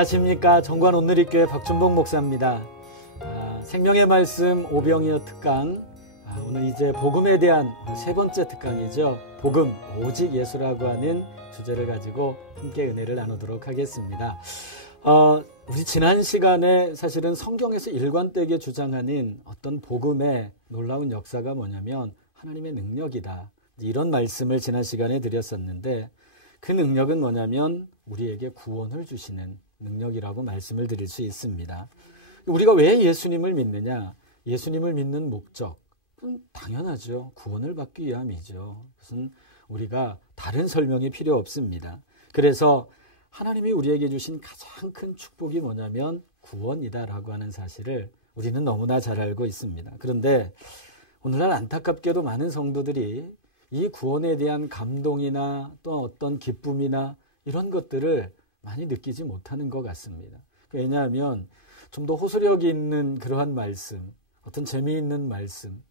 안녕하십니까. 정관 온누리교회 박준봉 목사입니다. 생명의 말씀 오병이어 특강, 오늘 이제 복음에 대한 세 번째 특강이죠. 복음, 오직 예수라고 하는 주제를 가지고 함께 은혜를 나누도록 하겠습니다. 우리 지난 시간에 사실은 성경에서 일관되게 주장하는 어떤 복음의 놀라운 역사가 뭐냐면 하나님의 능력이다, 이런 말씀을 지난 시간에 드렸었는데, 그 능력은 뭐냐면 우리에게 구원을 주시는 능력이라고 말씀을 드릴 수 있습니다. 우리가 왜 예수님을 믿느냐? 예수님을 믿는 목적, 당연하죠. 구원을 받기 위함이죠. 무슨 우리가 다른 설명이 필요 없습니다. 그래서 하나님이 우리에게 주신 가장 큰 축복이 뭐냐면 구원이다라고 하는 사실을 우리는 너무나 잘 알고 있습니다. 그런데 오늘날 안타깝게도 많은 성도들이 이 구원에 대한 감동이나 또 어떤 기쁨이나 이런 것들을 많이 느끼지 못하는 것 같습니다. 왜냐하면 좀 더 호소력 있는 그러한 말씀, 어떤 재미있는 말씀,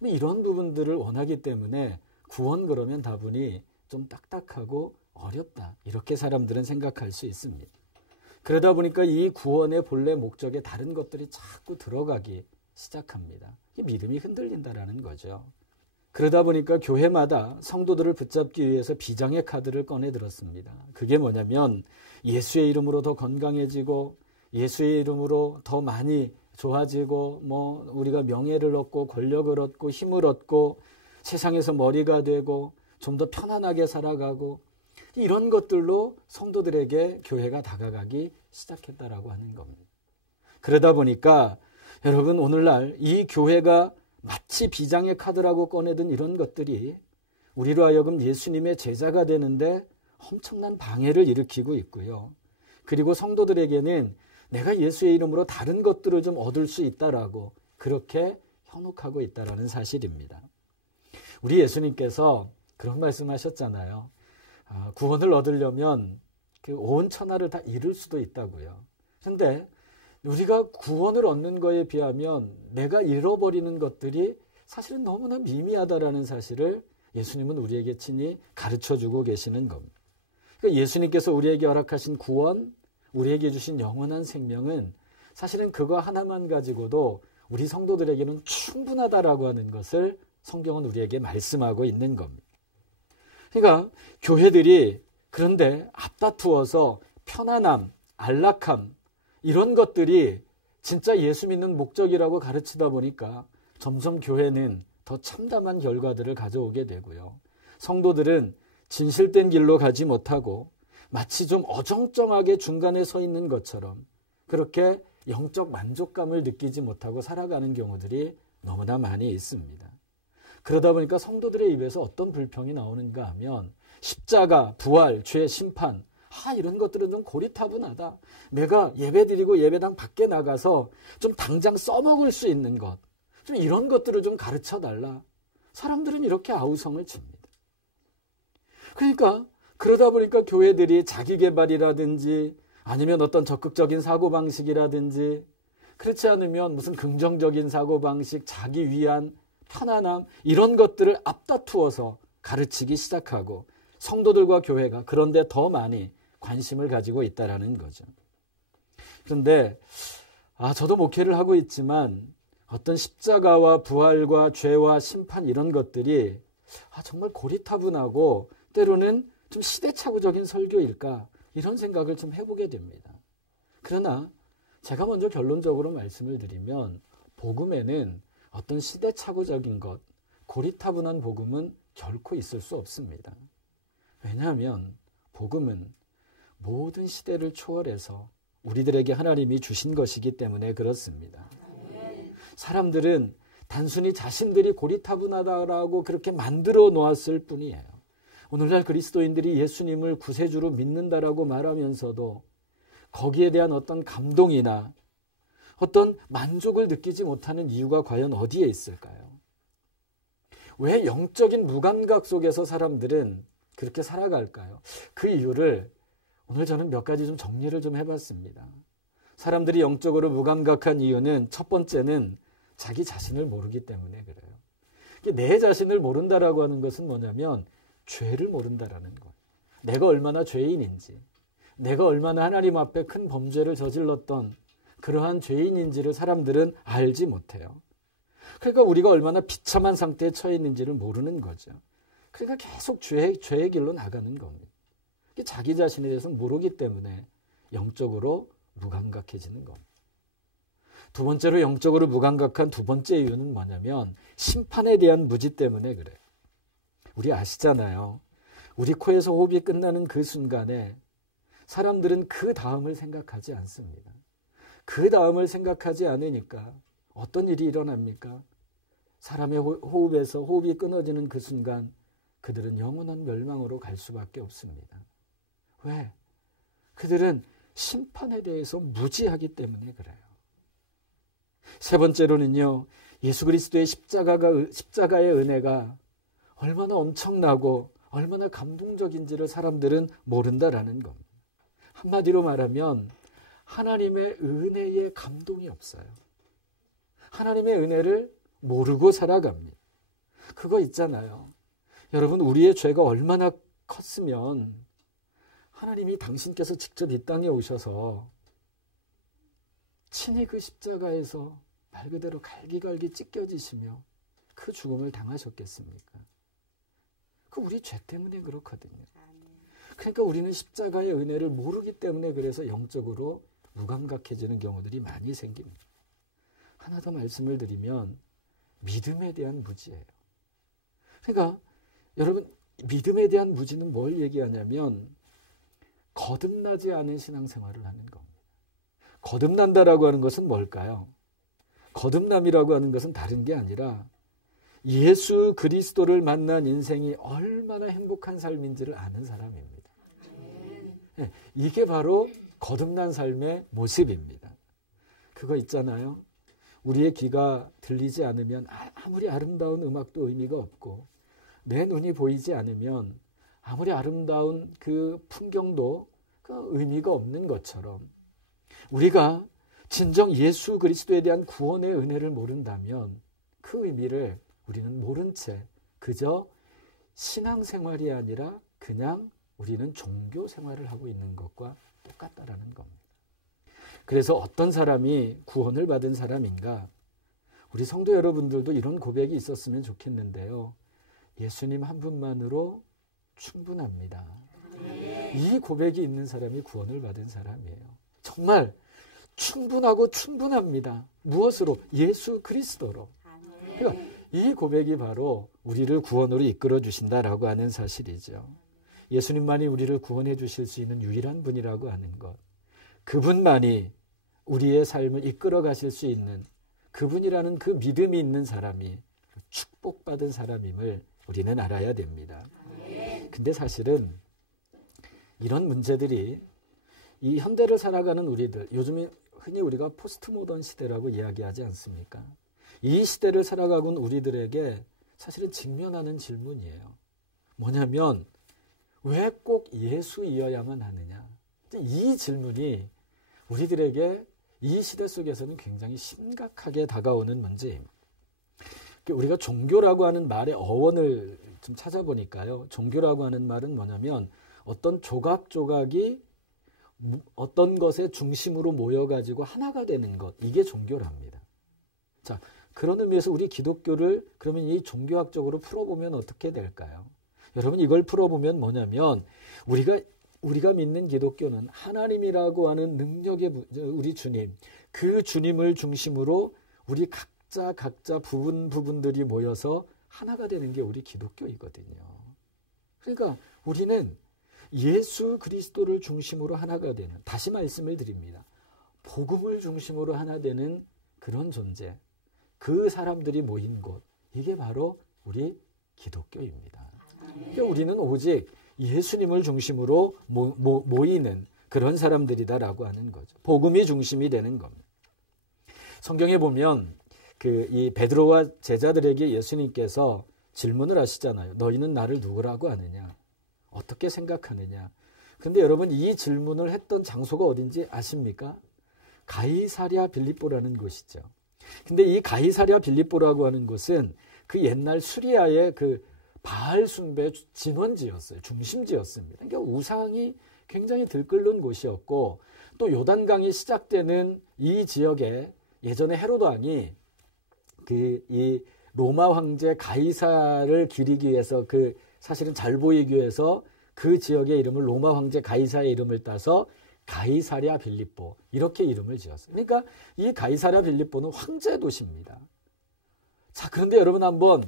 이런 부분들을 원하기 때문에 구원 그러면 다분히 좀 딱딱하고 어렵다, 이렇게 사람들은 생각할 수 있습니다. 그러다 보니까 이 구원의 본래 목적에 다른 것들이 자꾸 들어가기 시작합니다. 믿음이 흔들린다라는 거죠. 그러다 보니까 교회마다 성도들을 붙잡기 위해서 비장의 카드를 꺼내 들었습니다. 그게 뭐냐면 예수의 이름으로 더 건강해지고, 예수의 이름으로 더 많이 좋아지고, 우리가 명예를 얻고 권력을 얻고 힘을 얻고 세상에서 머리가 되고 좀 더 편안하게 살아가고, 이런 것들로 성도들에게 교회가 다가가기 시작했다라고 하는 겁니다. 그러다 보니까 여러분, 오늘날 이 교회가 마치 비장의 카드라고 꺼내든 이런 것들이 우리로 하여금 예수님의 제자가 되는데 엄청난 방해를 일으키고 있고요. 그리고 성도들에게는 내가 예수의 이름으로 다른 것들을 좀 얻을 수 있다라고 그렇게 현혹하고 있다라는 사실입니다. 우리 예수님께서 그런 말씀하셨잖아요. 구원을 얻으려면 그 온 천하를 다 잃을 수도 있다고요. 그런데 우리가 구원을 얻는 거에 비하면 내가 잃어버리는 것들이 사실은 너무나 미미하다라는 사실을 예수님은 우리에게 친히 가르쳐주고 계시는 겁니다. 그러니까 예수님께서 우리에게 허락하신 구원, 우리에게 주신 영원한 생명은 사실은 그거 하나만 가지고도 우리 성도들에게는 충분하다라고 하는 것을 성경은 우리에게 말씀하고 있는 겁니다. 그러니까 교회들이 그런데 앞다투어서 편안함, 안락함, 이런 것들이 진짜 예수 믿는 목적이라고 가르치다 보니까 점점 교회는 더 참담한 결과들을 가져오게 되고요. 성도들은 진실된 길로 가지 못하고 마치 좀 어정쩡하게 중간에 서 있는 것처럼 그렇게 영적 만족감을 느끼지 못하고 살아가는 경우들이 너무나 많이 있습니다. 그러다 보니까 성도들의 입에서 어떤 불평이 나오는가 하면 십자가, 부활, 죄, 심판, 이런 것들은 좀 고리타분하다. 내가 예배드리고 예배당 밖에 나가서 좀 당장 써먹을 수 있는 것, 좀 이런 것들을 좀 가르쳐달라. 사람들은 이렇게 아우성을 칩니다. 그러니까 그러다 보니까 교회들이 자기개발이라든지 아니면 어떤 적극적인 사고방식이라든지, 그렇지 않으면 무슨 긍정적인 사고방식, 자기 위안, 편안함, 이런 것들을 앞다투어서 가르치기 시작하고 성도들과 교회가 그런데 더 많이 관심을 가지고 있다라는 거죠. 그런데 저도 목회를 하고 있지만 어떤 십자가와 부활과 죄와 심판, 이런 것들이 정말 고리타분하고 때로는 좀 시대착오적인 설교일까, 이런 생각을 좀 해보게 됩니다. 그러나 제가 먼저 결론적으로 말씀을 드리면 복음에는 어떤 시대착오적인 것, 고리타분한 복음은 결코 있을 수 없습니다. 왜냐하면 복음은 모든 시대를 초월해서 우리들에게 하나님이 주신 것이기 때문에 그렇습니다. 사람들은 단순히 자신들이 고리타분하다라고 그렇게 만들어 놓았을 뿐이에요. 오늘날 그리스도인들이 예수님을 구세주로 믿는다라고 말하면서도 거기에 대한 어떤 감동이나 어떤 만족을 느끼지 못하는 이유가 과연 어디에 있을까요? 왜 영적인 무감각 속에서 사람들은 그렇게 살아갈까요? 그 이유를 오늘 저는 몇 가지 좀 정리를 좀 해봤습니다. 사람들이 영적으로 무감각한 이유는 첫 번째는 자기 자신을 모르기 때문에 그래요. 내 자신을 모른다라고 하는 것은 뭐냐면 죄를 모른다라는 거예요. 내가 얼마나 죄인인지, 내가 얼마나 하나님 앞에 큰 범죄를 저질렀던 그러한 죄인인지를 사람들은 알지 못해요. 그러니까 우리가 얼마나 비참한 상태에 처해 있는지를 모르는 거죠. 그러니까 계속 죄의 길로 나가는 겁니다. 자기 자신에 대해서 모르기 때문에 영적으로 무감각해지는 겁니다. 두 번째로 영적으로 무감각한 두 번째 이유는 뭐냐면 심판에 대한 무지 때문에 그래요. 우리 아시잖아요. 우리 코에서 호흡이 끝나는 그 순간에 사람들은 그 다음을 생각하지 않습니다. 그 다음을 생각하지 않으니까 어떤 일이 일어납니까? 사람의 호흡에서 호흡이 끊어지는 그 순간 그들은 영원한 멸망으로 갈 수밖에 없습니다. 왜? 그들은 심판에 대해서 무지하기 때문에 그래요. 세 번째로는요, 예수 그리스도의 십자가의 은혜가 얼마나 엄청나고 얼마나 감동적인지를 사람들은 모른다라는 겁니다. 한마디로 말하면 하나님의 은혜에 감동이 없어요. 하나님의 은혜를 모르고 살아갑니다. 그거 있잖아요. 여러분, 우리의 죄가 얼마나 컸으면 하나님이 당신께서 직접 이 땅에 오셔서 친히 그 십자가에서 말 그대로 갈기갈기 찢겨지시며 그 죽음을 당하셨겠습니까? 그 우리 죄 때문에 그렇거든요. 그러니까 우리는 십자가의 은혜를 모르기 때문에 그래서 영적으로 무감각해지는 경우들이 많이 생깁니다. 하나 더 말씀을 드리면 믿음에 대한 무지예요. 그러니까 여러분, 믿음에 대한 무지는 뭘 얘기하냐면 거듭나지 않은 신앙생활을 하는 겁니다. 거듭난다라고 하는 것은 뭘까요? 거듭남이라고 하는 것은 다른 게 아니라 예수 그리스도를 만난 인생이 얼마나 행복한 삶인지를 아는 사람입니다. 네, 이게 바로 거듭난 삶의 모습입니다. 그거 있잖아요. 우리의 귀가 들리지 않으면 아무리 아름다운 음악도 의미가 없고 내 눈이 보이지 않으면 아무리 아름다운 그 풍경도 그 의미가 없는 것처럼 우리가 진정 예수 그리스도에 대한 구원의 은혜를 모른다면 그 의미를 우리는 모른 채 그저 신앙생활이 아니라 그냥 우리는 종교 생활을 하고 있는 것과 똑같다라는 겁니다. 그래서 어떤 사람이 구원을 받은 사람인가? 우리 성도 여러분들도 이런 고백이 있었으면 좋겠는데요. 예수님 한 분만으로 충분합니다. 이 고백이 있는 사람이 구원을 받은 사람이에요. 정말 충분하고 충분합니다. 무엇으로? 예수 그리스도로. 그러니까 이 고백이 바로 우리를 구원으로 이끌어 주신다라고 하는 사실이죠. 예수님만이 우리를 구원해 주실 수 있는 유일한 분이라고 하는 것. 그분만이 우리의 삶을 이끌어 가실 수 있는 그분이라는 그 믿음이 있는 사람이 축복받은 사람임을 우리는 알아야 됩니다. 근데 사실은 이런 문제들이 이 현대를 살아가는 우리들, 요즘에 흔히 우리가 포스트 모던 시대라고 이야기하지 않습니까? 이 시대를 살아가고 있는 우리들에게 사실은 직면하는 질문이에요. 뭐냐면 왜 꼭 예수이어야만 하느냐? 이 질문이 우리들에게 이 시대 속에서는 굉장히 심각하게 다가오는 문제입니다. 우리가 종교라고 하는 말의 어원을 좀 찾아보니까요. 종교라고 하는 말은 뭐냐면 어떤 조각조각이 어떤 것의 중심으로 모여가지고 하나가 되는 것. 이게 종교랍니다. 자, 그런 의미에서 우리 기독교를 그러면 이 종교학적으로 풀어보면 어떻게 될까요? 여러분, 이걸 풀어보면 뭐냐면 우리가 믿는 기독교는 하나님이라고 하는 능력의 우리 주님, 그 주님을 중심으로 우리 각자 부분들이 모여서 하나가 되는 게 우리 기독교이거든요. 그러니까 우리는 예수 그리스도를 중심으로 하나가 되는, 다시 말씀을 드립니다. 복음을 중심으로 하나 되는 그런 존재, 그 사람들이 모인 곳, 이게 바로 우리 기독교입니다. 그러니까 우리는 오직 예수님을 중심으로 모이는 그런 사람들이다라고 하는 거죠. 복음이 중심이 되는 겁니다. 성경에 보면 이 베드로와 제자들에게 예수님께서 질문을 하시잖아요. 너희는 나를 누구라고 하느냐? 어떻게 생각하느냐? 근데 여러분, 이 질문을 했던 장소가 어딘지 아십니까? 가이사랴 빌립보라는 곳이죠. 근데 이 가이사랴 빌립보라고 하는 곳은 그 옛날 수리아의 그 바알 숭배 진원지였어요. 중심지였습니다. 그러니까 우상이 굉장히 들끓는 곳이었고 또 요단강이 시작되는 이 지역에 예전에 헤로도 왕이 이 로마 황제 가이사를 기리기 위해서 사실은 잘 보이기 위해서 그 지역의 이름을 로마 황제 가이사의 이름을 따서 가이사랴 빌립보 이렇게 이름을 지었어요. 그러니까 이 가이사랴 빌립보는 황제 도시입니다. 자, 그런데 여러분 한번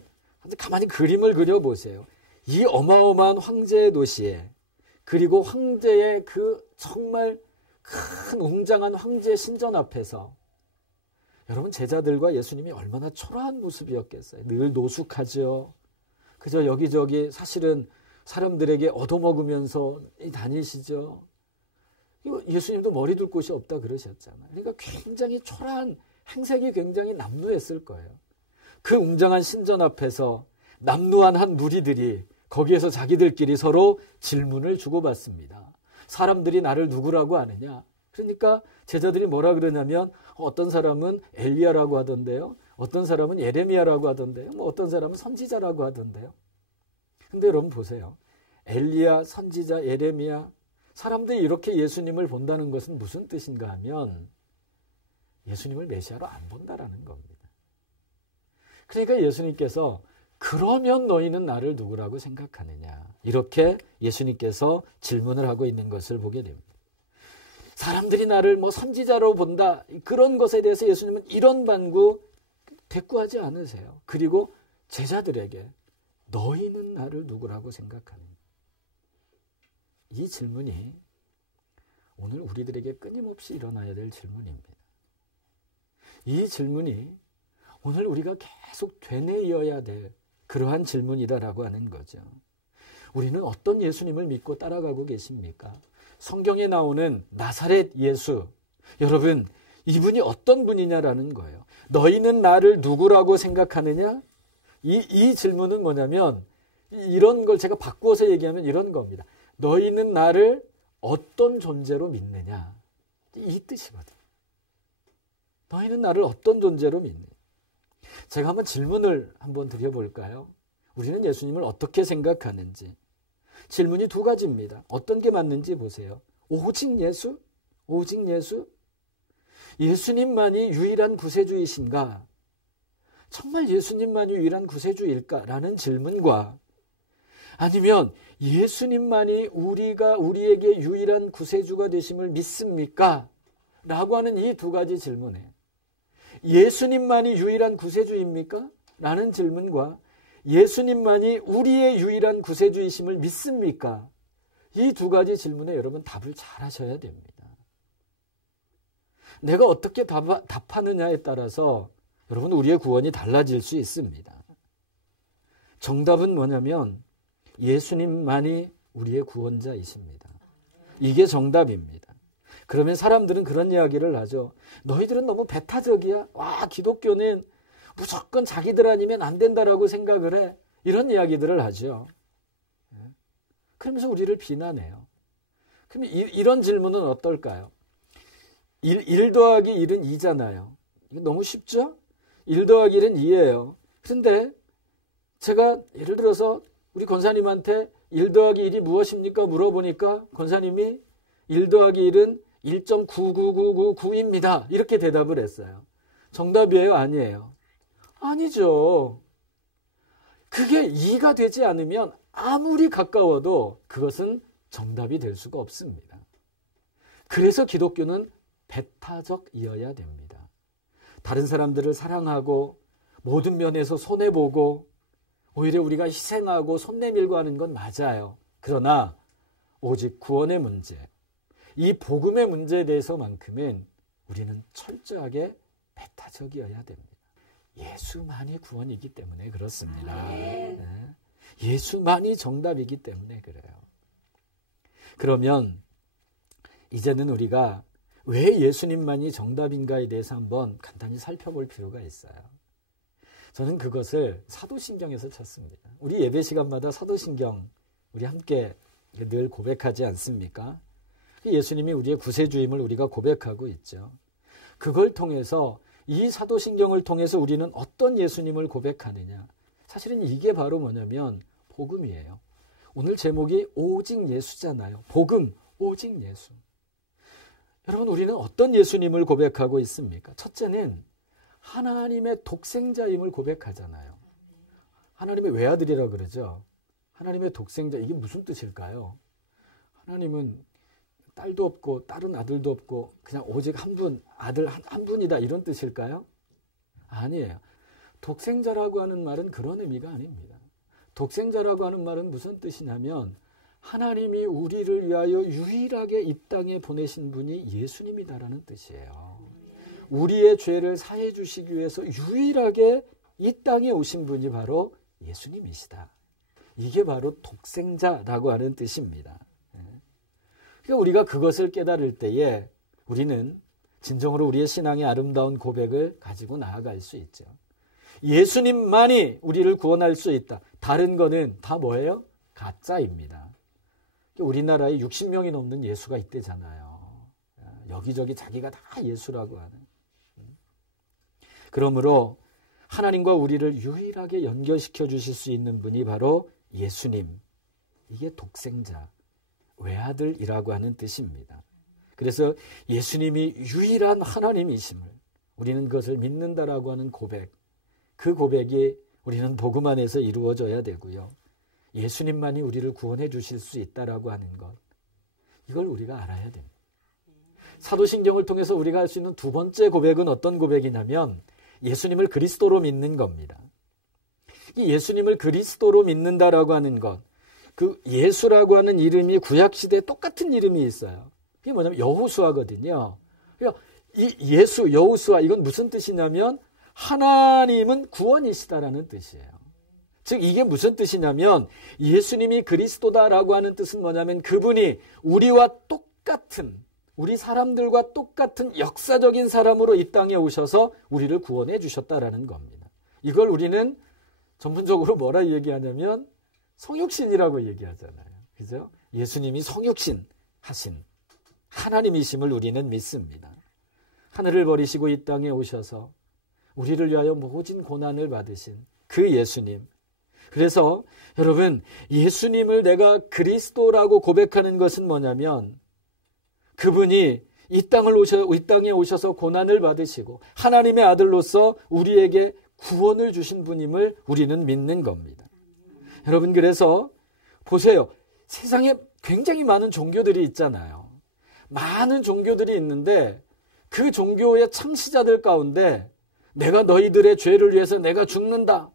가만히 그림을 그려보세요. 이 어마어마한 황제의 도시에 그리고 황제의 정말 큰 웅장한 황제 신전 앞에서 여러분 제자들과 예수님이 얼마나 초라한 모습이었겠어요. 늘 노숙하죠. 그저 여기저기 사실은 사람들에게 얻어먹으면서 다니시죠. 예수님도 머리 둘 곳이 없다 그러셨잖아요. 그러니까 굉장히 초라한 행색이 굉장히 남루했을 거예요. 그 웅장한 신전 앞에서 남루한 한 무리들이 거기에서 자기들끼리 서로 질문을 주고받습니다. 사람들이 나를 누구라고 아느냐? 그러니까 제자들이 뭐라 그러냐면 어떤 사람은 엘리야라고 하던데요. 어떤 사람은 예레미야라고 하던데요. 어떤 사람은 선지자라고 하던데요. 근데 여러분 보세요. 엘리야, 선지자, 예레미야 사람들이 이렇게 예수님을 본다는 것은 무슨 뜻인가 하면 예수님을 메시아로 안 본다라는 겁니다. 그러니까 예수님께서 그러면 너희는 나를 누구라고 생각하느냐 이렇게 예수님께서 질문을 하고 있는 것을 보게 됩니다. 사람들이 나를 선지자로 본다 그런 것에 대해서 예수님은 이런 반구 대꾸하지 않으세요. 그리고 제자들에게 너희는 나를 누구라고 생각하느냐 이 질문이 오늘 우리들에게 끊임없이 일어나야 될 질문입니다. 이 질문이 오늘 우리가 계속 되뇌이어야 될 그러한 질문이다라고 하는 거죠. 우리는 어떤 예수님을 믿고 따라가고 계십니까? 성경에 나오는 나사렛 예수, 여러분 이분이 어떤 분이냐라는 거예요. 너희는 나를 누구라고 생각하느냐? 이 질문은 뭐냐면 이런 걸 제가 바꾸어서 얘기하면 이런 겁니다. 너희는 나를 어떤 존재로 믿느냐? 이 뜻이거든요. 너희는 나를 어떤 존재로 믿느냐? 제가 한번 질문을 한번 드려볼까요? 우리는 예수님을 어떻게 생각하는지. 질문이 두 가지입니다. 어떤 게 맞는지 보세요. 오직 예수? 오직 예수? 예수님만이 유일한 구세주이신가? 정말 예수님만이 유일한 구세주일까? 라는 질문과 아니면 예수님만이 우리에게 유일한 구세주가 되심을 믿습니까? 라고 하는 이 두 가지 질문에 예수님만이 유일한 구세주입니까? 라는 질문과 예수님만이 우리의 유일한 구세주이심을 믿습니까? 이 두 가지 질문에 여러분 답을 잘 하셔야 됩니다. 내가 어떻게 답하느냐에 따라서 여러분 우리의 구원이 달라질 수 있습니다. 정답은 뭐냐면 예수님만이 우리의 구원자이십니다. 이게 정답입니다. 그러면 사람들은 그런 이야기를 하죠. 너희들은 너무 배타적이야. 와, 기독교는 무조건 자기들 아니면 안 된다라고 생각을 해. 이런 이야기들을 하죠. 그러면서 우리를 비난해요. 그럼 이런 질문은 어떨까요? 1 더하기 1은 2잖아요. 이거 너무 쉽죠? 1 더하기 1은 2예요. 그런데 제가 예를 들어서 우리 권사님한테 1 더하기 1이 무엇입니까? 물어보니까 권사님이 1 더하기 1은 1.99999입니다. 이렇게 대답을 했어요. 정답이에요? 아니에요? 아니죠. 그게 2가 되지 않으면 아무리 가까워도 그것은 정답이 될 수가 없습니다. 그래서 기독교는 배타적이어야 됩니다. 다른 사람들을 사랑하고 모든 면에서 손해보고 오히려 우리가 희생하고 손 내밀고 하는 건 맞아요. 그러나 오직 구원의 문제, 이 복음의 문제에 대해서만큼은 우리는 철저하게 배타적이어야 됩니다. 예수만이 구원이기 때문에 그렇습니다. 네. 예수만이 정답이기 때문에 그래요. 그러면 이제는 우리가 왜 예수님만이 정답인가에 대해서 한번 간단히 살펴볼 필요가 있어요. 저는 그것을 사도신경에서 찾습니다. 우리 예배 시간마다 사도신경 우리 함께 늘 고백하지 않습니까? 예수님이 우리의 구세주임을 우리가 고백하고 있죠. 그걸 통해서 이 사도신경을 통해서 우리는 어떤 예수님을 고백하느냐. 사실은 이게 바로 뭐냐면 복음이에요. 오늘 제목이 오직 예수잖아요. 복음, 오직 예수. 여러분, 우리는 어떤 예수님을 고백하고 있습니까? 첫째는 하나님의 독생자임을 고백하잖아요. 하나님의 외아들이라고 그러죠. 하나님의 독생자, 이게 무슨 뜻일까요? 하나님은 딸도 없고 다른 아들도 없고 그냥 오직 한 분, 아들 한 분이다, 이런 뜻일까요? 아니에요. 독생자라고 하는 말은 그런 의미가 아닙니다. 독생자라고 하는 말은 무슨 뜻이냐면 하나님이 우리를 위하여 유일하게 이 땅에 보내신 분이 예수님이다라는 뜻이에요. 우리의 죄를 사해 주시기 위해서 유일하게 이 땅에 오신 분이 바로 예수님이시다. 이게 바로 독생자라고 하는 뜻입니다. 그러니까 우리가 그것을 깨달을 때에 우리는 진정으로 우리의 신앙의 아름다운 고백을 가지고 나아갈 수 있죠. 예수님만이 우리를 구원할 수 있다. 다른 거는 다 뭐예요? 가짜입니다. 우리나라에 60명이 넘는 예수가 있대잖아요. 여기저기 자기가 다 예수라고 하는. 그러므로 하나님과 우리를 유일하게 연결시켜 주실 수 있는 분이 바로 예수님. 이게 독생자, 외아들이라고 하는 뜻입니다. 그래서 예수님이 유일한 하나님이심을 우리는 그것을 믿는다라고 하는 고백, 그 고백이 우리는 복음 안에서 이루어져야 되고요. 예수님만이 우리를 구원해 주실 수 있다라고 하는 것, 이걸 우리가 알아야 됩니다. 사도신경을 통해서 우리가 할 수 있는 두 번째 고백은 어떤 고백이냐면 예수님을 그리스도로 믿는 겁니다. 이 예수님을 그리스도로 믿는다라고 하는 것, 그 예수라고 하는 이름이 구약시대에 똑같은 이름이 있어요. 그게 뭐냐면 여호수아거든요. 그러니까 이 예수, 여호수아, 이건 무슨 뜻이냐면 하나님은 구원이시다라는 뜻이에요. 즉 이게 무슨 뜻이냐면 예수님이 그리스도다라고 하는 뜻은 뭐냐면 그분이 우리와 똑같은, 우리 사람들과 똑같은 역사적인 사람으로 이 땅에 오셔서 우리를 구원해 주셨다라는 겁니다. 이걸 우리는 전문적으로 뭐라 얘기하냐면 성육신이라고 얘기하잖아요. 그죠? 예수님이 성육신 하신 하나님이심을 우리는 믿습니다. 하늘을 버리시고 이 땅에 오셔서 우리를 위하여 모진 고난을 받으신 그 예수님. 그래서 여러분, 예수님을 내가 그리스도라고 고백하는 것은 뭐냐면 그분이 이 땅에 오셔서 고난을 받으시고 하나님의 아들로서 우리에게 구원을 주신 분임을 우리는 믿는 겁니다. 여러분, 그래서 보세요. 세상에 굉장히 많은 종교들이 있잖아요. 많은 종교들이 있는데 그 종교의 창시자들 가운데 내가 너희들의 죄를 위해서 내가 죽는다,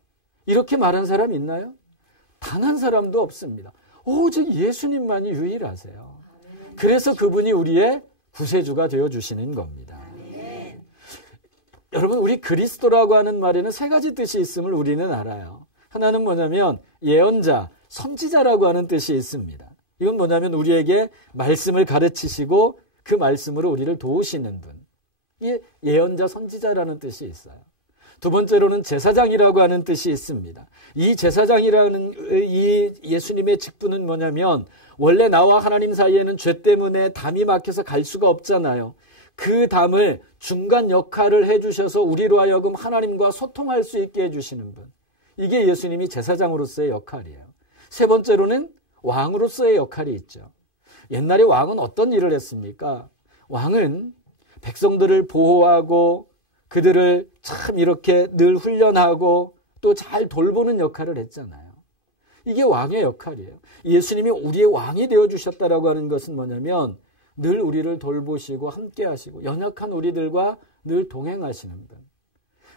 이렇게 말한 사람 있나요? 단 한 사람도 없습니다. 오직 예수님만이 유일하세요. 그래서 그분이 우리의 구세주가 되어주시는 겁니다. 여러분, 우리 그리스도라고 하는 말에는 세 가지 뜻이 있음을 우리는 알아요. 하나는 뭐냐면 예언자, 선지자라고 하는 뜻이 있습니다. 이건 뭐냐면 우리에게 말씀을 가르치시고 그 말씀으로 우리를 도우시는 분. 이게 예언자, 선지자라는 뜻이 있어요. 두 번째로는 제사장이라고 하는 뜻이 있습니다. 이 제사장이라는 이 예수님의 직분은 뭐냐면 원래 나와 하나님 사이에는 죄 때문에 담이 막혀서 갈 수가 없잖아요. 그 담을 중간 역할을 해주셔서 우리로 하여금 하나님과 소통할 수 있게 해주시는 분. 이게 예수님이 제사장으로서의 역할이에요. 세 번째로는 왕으로서의 역할이 있죠. 옛날에 왕은 어떤 일을 했습니까? 왕은 백성들을 보호하고 그들을 참 이렇게 늘 훈련하고 또 잘 돌보는 역할을 했잖아요. 이게 왕의 역할이에요. 예수님이 우리의 왕이 되어주셨다라고 하는 것은 뭐냐면 늘 우리를 돌보시고 함께 하시고 연약한 우리들과 늘 동행하시는 분.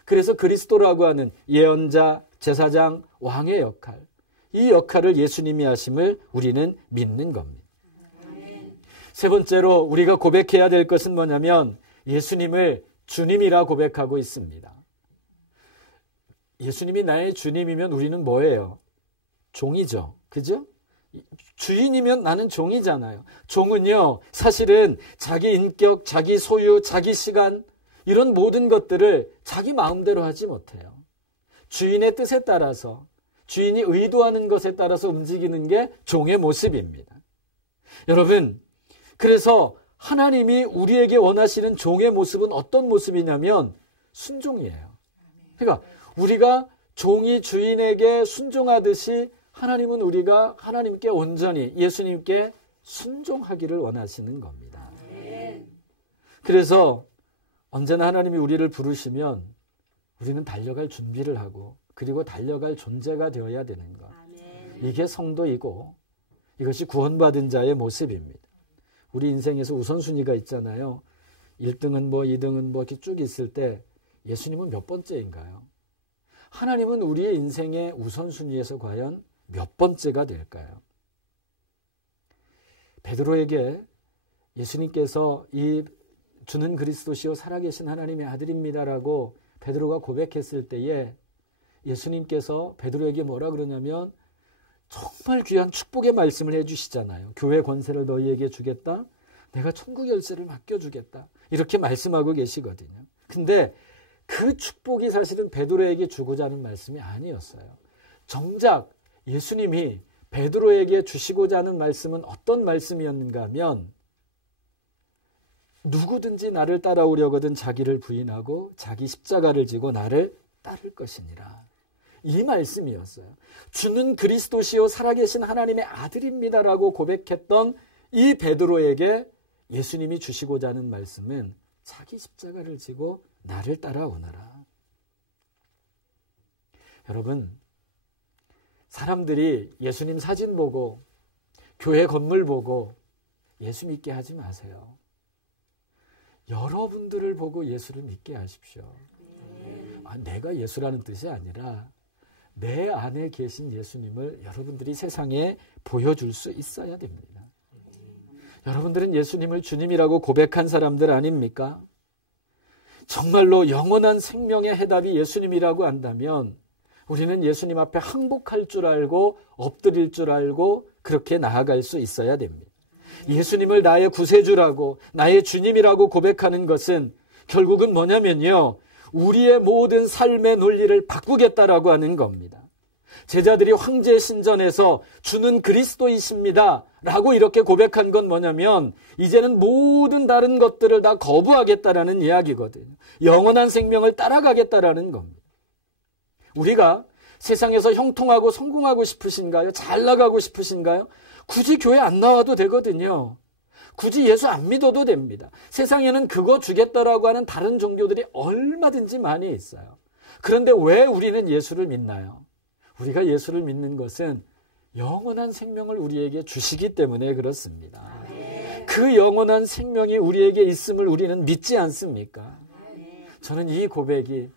그래서 그리스도라고 하는 예언자, 제사장, 왕의 역할, 이 역할을 예수님이 하심을 우리는 믿는 겁니다. 세 번째로 우리가 고백해야 될 것은 뭐냐면 예수님을 주님이라 고백하고 있습니다. 예수님이 나의 주님이면 우리는 뭐예요? 종이죠. 그죠? 주인이면 나는 종이잖아요. 종은요, 사실은 자기 인격, 자기 소유, 자기 시간, 이런 모든 것들을 자기 마음대로 하지 못해요. 주인의 뜻에 따라서, 주인이 의도하는 것에 따라서 움직이는 게 종의 모습입니다. 여러분, 그래서 하나님이 우리에게 원하시는 종의 모습은 어떤 모습이냐면 순종이에요. 그러니까 우리가 종이 주인에게 순종하듯이 하나님은 우리가 하나님께 온전히, 예수님께 순종하기를 원하시는 겁니다. 그래서 언제나 하나님이 우리를 부르시면 우리는 달려갈 준비를 하고 그리고 달려갈 존재가 되어야 되는 것. 이게 성도이고 이것이 구원받은 자의 모습입니다. 우리 인생에서 우선순위가 있잖아요. 1등은 뭐 2등은 뭐 이렇게 쭉 있을 때 예수님은 몇 번째인가요? 하나님은 우리의 인생의 우선순위에서 과연 몇 번째가 될까요? 베드로에게 예수님께서 이 주는 그리스도시요 살아계신 하나님의 아들입니다라고 베드로가 고백했을 때에 예수님께서 베드로에게 뭐라 그러냐면 정말 귀한 축복의 말씀을 해주시잖아요. 교회 권세를 너희에게 주겠다. 내가 천국 열쇠를 맡겨주겠다. 이렇게 말씀하고 계시거든요. 근데 그 축복이 사실은 베드로에게 주고자 하는 말씀이 아니었어요. 정작 예수님이 베드로에게 주시고자 하는 말씀은 어떤 말씀이었는가 하면 누구든지 나를 따라오려거든 자기를 부인하고 자기 십자가를 지고 나를 따를 것이니라. 이 말씀이었어요. 주는 그리스도시요 살아계신 하나님의 아들입니다라고 고백했던 이 베드로에게 예수님이 주시고자 하는 말씀은 자기 십자가를 지고 나를 따라오너라. 여러분, 사람들이 예수님 사진 보고 교회 건물 보고 예수 믿게 하지 마세요. 여러분들을 보고 예수를 믿게 하십시오. 내가 예수라는 뜻이 아니라 내 안에 계신 예수님을 여러분들이 세상에 보여줄 수 있어야 됩니다. 여러분들은 예수님을 주님이라고 고백한 사람들 아닙니까? 정말로 영원한 생명의 해답이 예수님이라고 한다면 우리는 예수님 앞에 항복할 줄 알고 엎드릴 줄 알고 그렇게 나아갈 수 있어야 됩니다. 예수님을 나의 구세주라고 나의 주님이라고 고백하는 것은 결국은 뭐냐면요, 우리의 모든 삶의 논리를 바꾸겠다라고 하는 겁니다. 제자들이 황제 신전에서 주는 그리스도이십니다 라고 이렇게 고백한 건 뭐냐면 이제는 모든 다른 것들을 다 거부하겠다라는 이야기거든요. 영원한 생명을 따라가겠다라는 겁니다. 우리가 세상에서 형통하고 성공하고 싶으신가요? 잘 나가고 싶으신가요? 굳이 교회 안 나와도 되거든요. 굳이 예수 안 믿어도 됩니다. 세상에는 그거 주겠다라고 하는 다른 종교들이 얼마든지 많이 있어요. 그런데 왜 우리는 예수를 믿나요? 우리가 예수를 믿는 것은 영원한 생명을 우리에게 주시기 때문에 그렇습니다. 그 영원한 생명이 우리에게 있음을 우리는 믿지 않습니까? 저는 이 고백이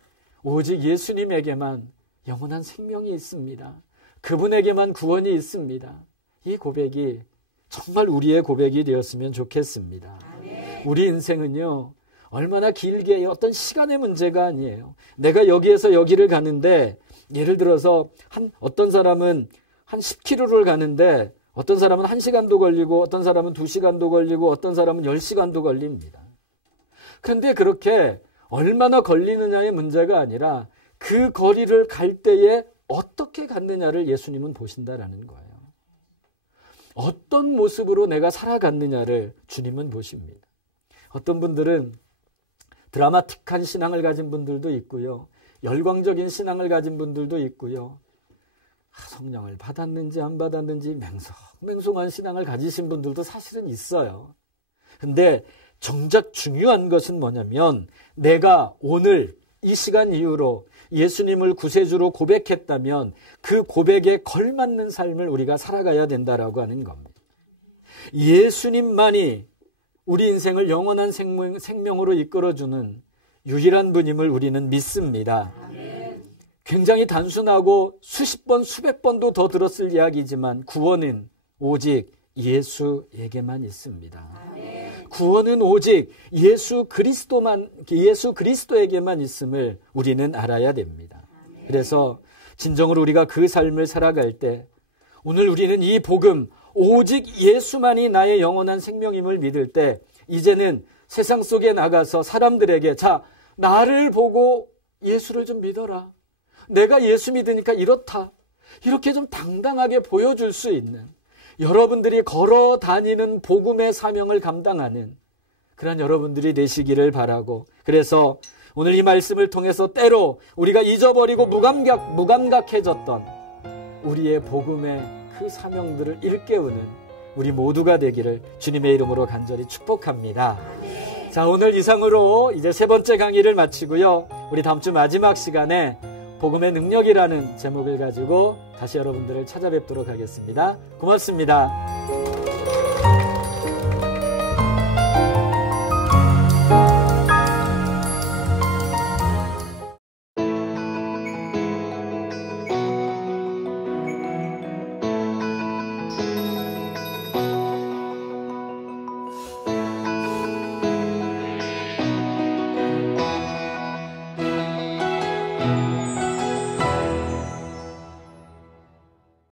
오직 예수님에게만 영원한 생명이 있습니다. 그분에게만 구원이 있습니다. 이 고백이 정말 우리의 고백이 되었으면 좋겠습니다. 우리 인생은요, 얼마나 길게 어떤 시간의 문제가 아니에요. 내가 여기에서 여기를 가는데 예를 들어서 어떤 사람은 한 10km를 가는데 어떤 사람은 1시간도 걸리고 어떤 사람은 2시간도 걸리고 어떤 사람은 10시간도 걸립니다. 그런데 그렇게 얼마나 걸리느냐의 문제가 아니라 그 거리를 갈 때에 어떻게 갔느냐를 예수님은 보신다라는 거예요. 어떤 모습으로 내가 살아갔느냐를 주님은 보십니다. 어떤 분들은 드라마틱한 신앙을 가진 분들도 있고요. 열광적인 신앙을 가진 분들도 있고요. 성령을 받았는지 안 받았는지 맹성한 신앙을 가지신 분들도 사실은 있어요. 근데 정작 중요한 것은 뭐냐면 내가 오늘 이 시간 이후로 예수님을 구세주로 고백했다면 그 고백에 걸맞는 삶을 우리가 살아가야 된다라고 하는 겁니다. 예수님만이 우리 인생을 영원한 생명으로 이끌어주는 유일한 분임을 우리는 믿습니다. 굉장히 단순하고 수십 번, 수백 번도 더 들었을 이야기지만 구원은 오직 예수에게만 있습니다. 구원은 오직 예수 그리스도에게만 있음을 우리는 알아야 됩니다. 그래서 진정으로 우리가 그 삶을 살아갈 때 오늘 우리는 이 복음 오직 예수만이 나의 영원한 생명임을 믿을 때 이제는 세상 속에 나가서 사람들에게 자, 나를 보고 예수를 좀 믿어라. 내가 예수 믿으니까 이렇다. 이렇게 좀 당당하게 보여줄 수 있는 여러분들이 걸어 다니는 복음의 사명을 감당하는 그런 여러분들이 되시기를 바라고 그래서 오늘 이 말씀을 통해서 때로 우리가 잊어버리고 무감각해졌던 우리의 복음의 그 사명들을 일깨우는 우리 모두가 되기를 주님의 이름으로 간절히 축복합니다. 자, 오늘 이상으로 이제 세 번째 강의를 마치고요. 우리 다음 주 마지막 시간에 복음의 능력이라는 제목을 가지고 다시 여러분들을 찾아뵙도록 하겠습니다. 고맙습니다.